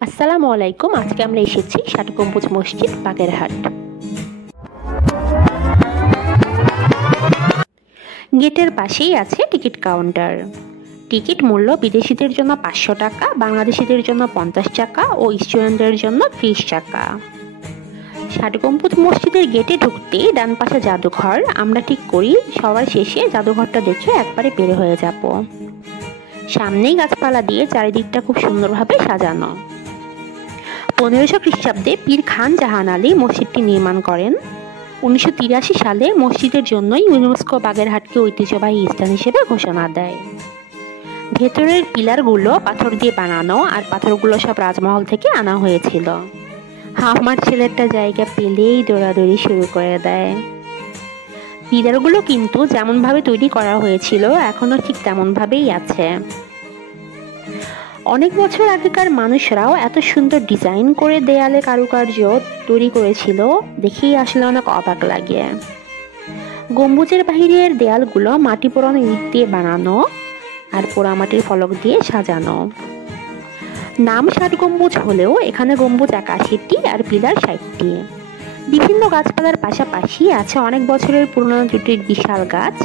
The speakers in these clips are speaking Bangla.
আসসালামু আলাইকুম। আজকে আমরা এসেছি ষাট গম্বুজ মসজিদ বাগেরহাট। গেটের পাশেই আছে টিকিট কাউন্টার। টিকিট মূল্য বিদেশিদের জন্য 500 টাকা, বাংলাদেশিদের জন্য 50 টাকা ও স্টুডেন্টদের জন্য 30 টাকা। ষাট গম্বুজ মসজিদের গেটে ঢুকতেই ডান পাশে জাদুঘর। আমরা ঠিক করি সবার শেষে জাদুঘরটা দেখে একবারে বের হয়ে যাব। সামনেই গাছপালা দিয়ে চারিদিকটা খুব সুন্দরভাবে সাজানো। 1500 খ্রিস্টাব্দে পীর খান জাহান আলী মসজিদটি নির্মাণ করেন। 1983 সালে মসজিদের জন্যই ইউনেস্কো বাগেরহাটকে ঐতিহ্যবাহী স্থান হিসেবে ঘোষণা দেয়। ভেতরের পিলারগুলো পাথর দিয়ে বানানো, আর পাথরগুলো সব রাজমহল থেকে আনা হয়েছিল। আমার ছেলেটা জায়গা পেলেই দৌড়াদৌড়ি শুরু করে দেয়। পিলারগুলো কিন্তু যেমনভাবে তৈরি করা হয়েছিল এখনো ঠিক তেমনভাবেই আছে। অনেক বছর আগেকার মানুষরাও এত সুন্দর ডিজাইন করে দেয়ালে কারুকার্য তৈরি করেছিল, দেখেই আসলে অনেক অবাক লাগে। গম্বুজের বাহিরের দেয়ালগুলো মাটি পোড়ানো ইট দিয়ে বানানো আর পোড়ামাটির ফলক দিয়ে সাজানো। নাম ষাট গম্বুজ হলেও এখানে গম্বুজ 81টি আর পিলার 60টি। বিভিন্ন গাছপালার পাশাপাশি আছে অনেক বছরের পুরনো দুটি বিশাল গাছ।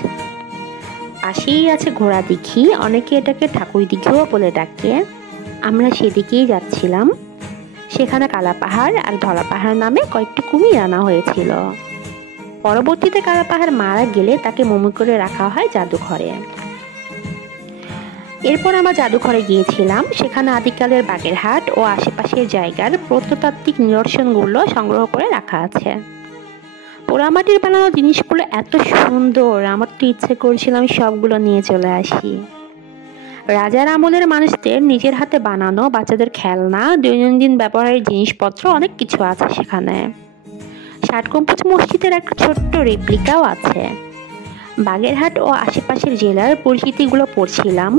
পাশেই আছে ঘোড়া দিঘি, অনেকে এটাকে ঠাকুর দিঘিও বলে ডাকে। আমরা সেদিকেই যাচ্ছিলাম। সেখানে কালা পাহাড় আর ধলা পাহাড় নামে কয়েকটি কুমির আনা হয়েছিল। পরবর্তীতে কালা পাহাড় মারা গেলে তাকে মমি করে রাখা হয় জাদুঘরে। এরপর আমরা জাদুঘরে গিয়েছিলাম। সেখানে আদিকালের বাগেরহাট ও আশেপাশের জায়গার প্রত্নতাত্ত্বিক নিদর্শনগুলো সংগ্রহ করে রাখা আছে। পোড়ামাটির বানানো জিনিসগুলো এত সুন্দর, আমার তো ইচ্ছে করছিলাম সবগুলো নিয়ে চলে আসি। রাজার আমলের মানুষদের নিজের হাতে বানানো বাচ্চাদের খেলনা, দৈনন্দিন ব্যবহারের জিনিসপত্র অনেক কিছু আছে সেখানে। ষাট গম্বুজ মসজিদের একটা ছোট্ট রেপ্লিকাও আছে। বাগেরহাট ও আশেপাশের জেলার পরিচিতিগুলো পড়ছিলাম।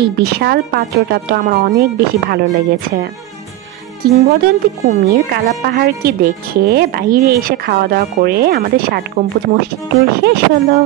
এই বিশাল পাত্রটা তো আমার অনেক বেশি ভালো লেগেছে। কিংবদন্তি কুমির কালা পাহাড়কে দেখে বাইরে এসে খাওয়া দাওয়া করে আমাদের ষাট গম্বুজ মসজিদ ট্যুর শেষ হলো।